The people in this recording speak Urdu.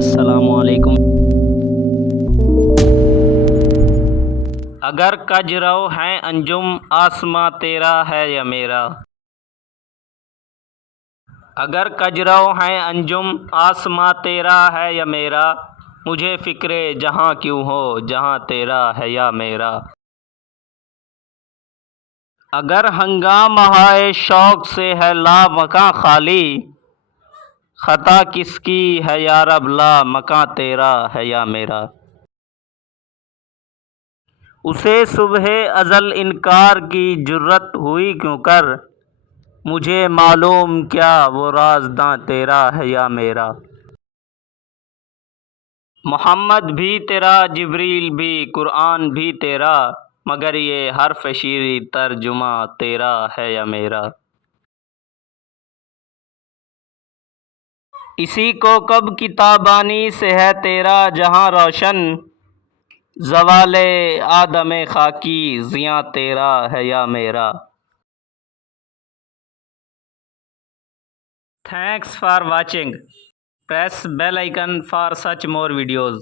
السلام علیکم۔ اگر کجرو ہیں انجم آسماں تیرا ہے یا میرا، اگر کجرو ہیں انجم آسماں تیرا ہے یا میرا، مجھے فکر جہاں کیوں ہو جہاں تیرا ہے یا میرا۔ اگر ہنگامہ شوق سے ہے لامکاں خالی، خطا کس کی ہے یا رب لامکاں تیرا ہے یا میرا۔ اسے صبح ازل انکار کی جرت ہوئی کیوں کر، مجھے معلوم کیا وہ رازداں تیرا ہے یا میرا۔ محمد بھی تیرا، جبریل بھی، قرآن بھی تیرا، مگر یہ حرف شیریں ترجمہ تیرا ہے یا میرا۔ اسی کوکب کی تابانی سے ہے تیرا جہاں روشن، زوال آدم خاکی ضیاں تیرا ہے یا میرا۔ Thanks for watching. Press bell icon for such more videos.